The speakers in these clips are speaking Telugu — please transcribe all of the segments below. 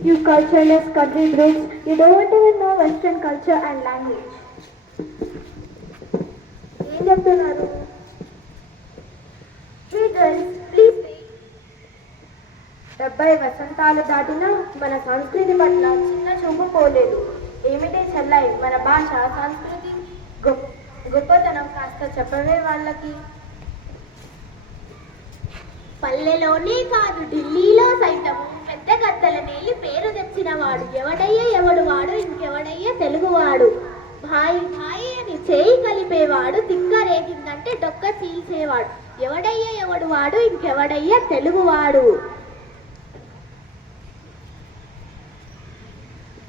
You cultureless country brutes, you don't even know Western culture and language. ఏం చెప్తున్నారు Hey girls, please డెబ్బై వసంతాలు దాటినా మన సంస్కృతి పట్ల చిన్న చూపు పోలేదు ఏమిటి చెల్లై మన భాష సంస్కృతి గొప్ప గొప్పతనం కాస్త చెప్పవే వాళ్ళకి పల్లెలోనే కాదు ఢిల్లీలో సైతం తెచ్చిన వాడు ఎవడు వాడు ఇంకెవడయ్యే? తెలుగువాడు. భాయి భాయి అని చేయి కలిపేవాడు తిక్క రేగిందంటే డొక్క చీల్చేవాడు. ఎవడయ్యే? ఎవడు వాడు ఇంకెవడయ్యే? తెలుగువాడు.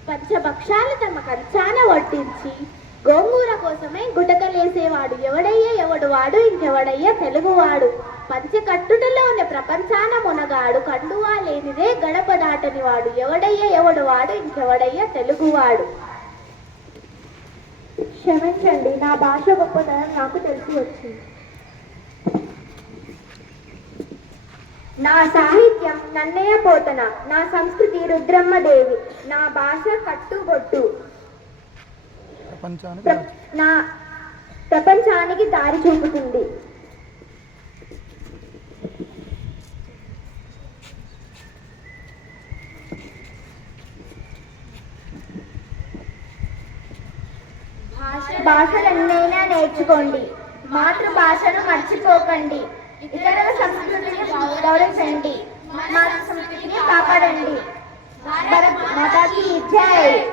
పంచభక్షాలు తమ కంచాన వడ్డించి గోంగూర కోసమే గుటకలేసేవాడు. ఎవడయ్యే? ఎవడు వాడు ఇంకెవడయ్యే? తెలుగువాడు. పంచకట్టుటలోని ప్రపంచాన మునగాడు కండువా లేనిదే గడప దాటని వాడు. ఎవడయ్యా ఎవడు వాడు? ఇంకెవడయ్యా? తెలుగువాడు. క్షమించండి నా భాష గొప్పతనం నాకు తెలిసి వచ్చింది. నా సాహిత్యం నన్నయ్య పోతన నా సంస్కృతి రుద్రమ్మ దేవి నా భాష కట్టుబొట్టు. నా ప్రపంచానికి దారి చూపుతుంది. భాషలన్నైనా నేర్చుకోండి. మాతృభాషను మర్చిపోకండి. ఇతరుల సంస్కృతిని గౌరవించండి. మాతృ సంస్కృతిని కాపాడండి. భారత్ మాతాకి జై.